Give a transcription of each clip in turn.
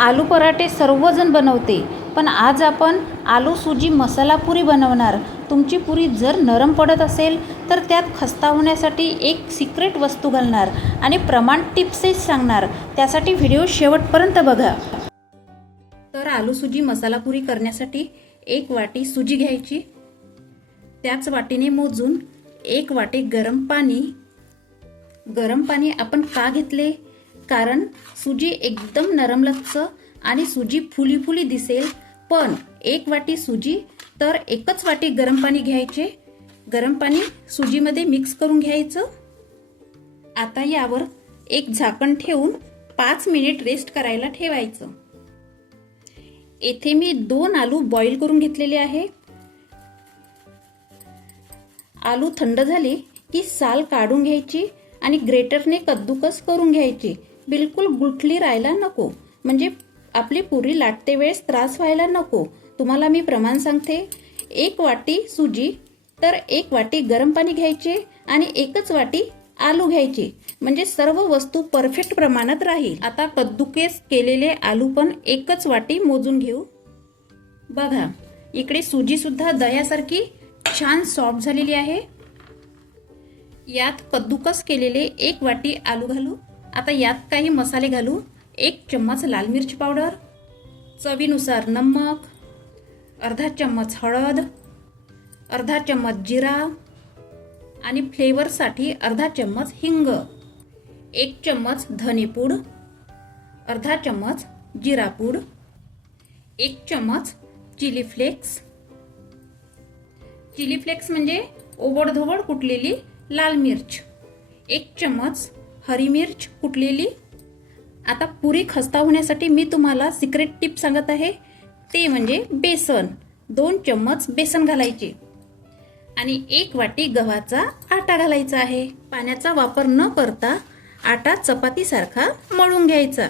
आलू पराठे सर्वजण बनवते, पण आज आपण आलू सुजी मसाला पुरी बनवणार. तुमची पुरी जर नरम पडत असेल तर त्यात खस्ता होण्यासाठी एक सिक्रेट वस्तू घालणार आणि प्रमाण टिप्सही सांगणार. त्यासाठी व्हिडिओ शेवटपर्यंत बघा. तर आलू सुजी मसाला पुरी करण्यासाठी 1 वाटी सुजी घ्यायची. त्याच वाटीने मोजून 1 वाटी गरम पाणी. गरम पाणी आपण का घेतले? कारण सुजी एकदम नरमलच्च आणि सुजी फुली फुली दिसेल. पण 1 वाटी सुजी तर 1च वाटी गरम पाणी घ्यायचे. गरम पाणी सुजीमध्ये मिक्स करून घ्यायचं. आता यावर एक झाकण ठेवून 5 मिनिट रेस्ट करायला ठेवायचं. येथे मी 2 आलू बॉईल करून घेतलेले आहे. आलू थंड झाले की साल काढून घ्यायची आणि ग्रेटरने कद्दूकस करून घ्यायची. बिलकुल गुठली राहायला नको, म्हणजे आपली पुरी लाटते वेळेस त्रास व्हायला नको. तुम्हाला मी प्रमाण सांगते. 1 वाटी सुजी तर 1 वाटी गरम पाणी घ्यायचे आणि 1च वाटी आलू घ्यायचे, म्हणजे सर्व वस्तू परफेक्ट प्रमाणात राहील. आता कद्दूकेस केलेले आलू पण 1च वाटी मोजून घेऊ. बघा, इकडे सुजी सुद्धा दह्यासारखी छान सॉफ्ट झालेली आहे. यात कद्दूकस केलेले 1 वाटी आलू घालू. आता यात काही मसाले घालू. 1 चम्मच लाल मिरची पावडर, चवीनुसार नमक, अर्धा चम्मच हळद, अर्धा चम्मच जिरा आणि फ्लेवरसाठी अर्धा चम्मच हिंग, 1 चम्मच धनेपूड, अर्धा चम्मच जिरापूड, 1 चम्मच चिली फ्लेक्स. चिली फ्लेक्स म्हणजे ओबडधोबड कुटलेली लाल मिर्च, 1 चम्मच हरी मिर्च कुटलेली. आता पुरी खस्ता होण्यासाठी मी तुम्हाला सिक्रेट टिप सांगत आहे, ते म्हणजे बेसन. 2 चम्मच बेसन घालायचे आणि 1 वाटी गव्हाचा आटा घालायचा आहे. पाण्याचा वापर न करता आटा चपातीसारखा मळून घ्यायचा.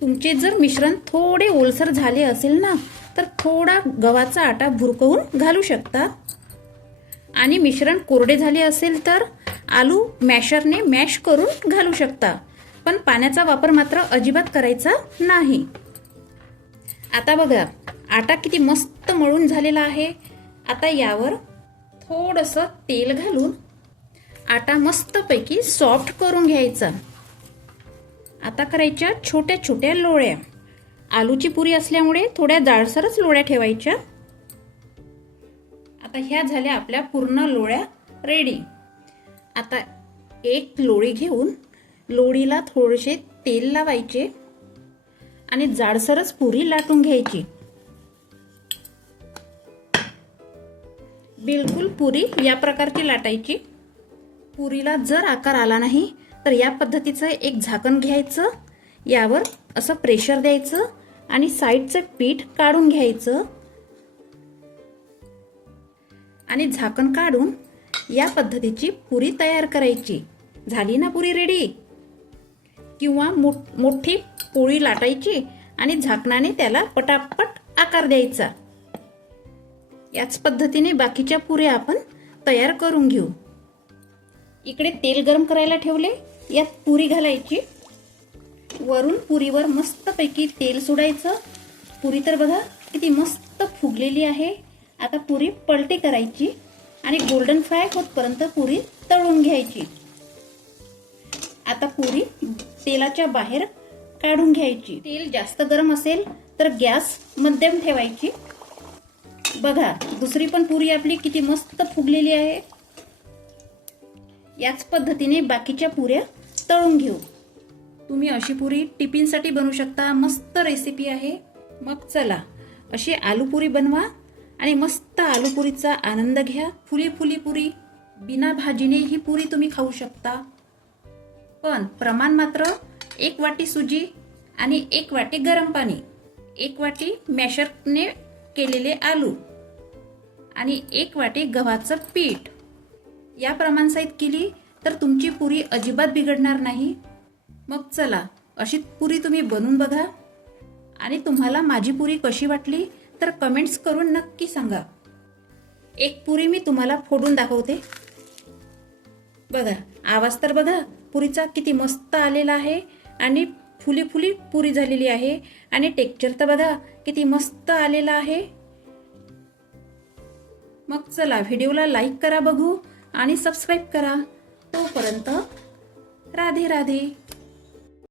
तुमचे जर मिश्रण थोडे ओलसर झाले असेल ना, तर थोडा गव्हाचा आटा भुरकवून घालू शकता. आणि मिश्रण कोरडे झाले असेल तर आलू मॅशरने मॅश करून घालू शकता, पण पाण्याचा वापर मात्र अजिबात करायचा नाही. आता बघा, आटा किती मस्त मळून झालेला आहे. आता यावर थोडंसं तेल घालून आटा मस्तपैकी सॉफ्ट करून घ्यायचा. आता करायच्या छोट्या छोट्या लोळ्या. आलूची पुरी असल्यामुळे थोड्या जाडसरच लोळ्या ठेवायच्या. आता ह्या झाल्या आपल्या पूर्ण लोळ्या रेडी. आता एक लोळी घेऊन लोळीला थोडेसे तेल लावायचे आणि जाडसरच पुरी लाटून घ्यायची. बिलकुल पुरी या प्रकारची लाटायची. पुरीला जर आकार आला नाही तर या पद्धतीचं एक झाकण घ्यायचं, यावर असं प्रेशर द्यायचं आणि साईडचं पीठ काढून घ्यायचं आणि झाकण काढून या पद्धतीची पुरी तयार करायची. झाली ना पुरी रेडी? किंवा मोठी पोळी लाटायची आणि झाकणाने त्याला पटापट आकार द्यायचा. याच पद्धतीने बाकीच्या पुऱ्या आपण तयार करून घेऊ. इकडे तेल गरम करायला ठेवले. यात पुरी घालायची. वरून पुरीवर मस्तपैकी तेल सोडायचं. पुरी तर बघा किती मस्त फुगलेली आहे. आता पुरी पलटी करायची आणि गोल्डन फ्राय होतपर्यंत पुरी तळून घ्यायची. आता पुरी तेलाच्या बाहेर काढून घ्यायची. तेल जास्त गरम असेल तर गॅस मध्यम ठेवायची. बघा, दुसरी पण पुरी आपली किती मस्त फुगलेली आहे. याच पद्धतीने बाकीच्या पुऱ्या तळून घेऊ. तुम्ही अशी पुरी टिफिनसाठी बनवू शकता. मस्त रेसिपी आहे. मग चला, अशी आलू पुरी बनवा आणि मस्त आलू पुरीचा आनंद घ्या. फुली फुली पुरी, बिना भाजीने ही पुरी तुम्ही खाऊ शकता. पण प्रमाण मात्र 1 वाटी सुजी आणि 1 वाटी गरम पाणी, 1 वाटी मॅशरने केलेले आलू आणि 1 वाटी गव्हाचं पीठ या प्रमाणसहित केली तर तुमची पुरी अजिबात बिघडणार नाही. मग चला, अशी पुरी तुम्ही बनवून बघा आणि तुम्हाला माझी पुरी कशी वाटली तर कमेंट्स करून नक्की सांगा. एक पुरी मी तुम्हाला फोडून दाखवते. बघा, आवाज तर बघा पुरीचा किती मस्त आलेला आहे आणि फुली फुली पुरी झालेली आहे आणि टेक्स्चर तर बघा किती मस्त आलेला आहे. मग चला व्हिडिओला लाईक करा बघू आणि सबस्क्राईब करा. तोपर्यंत राधे राधे.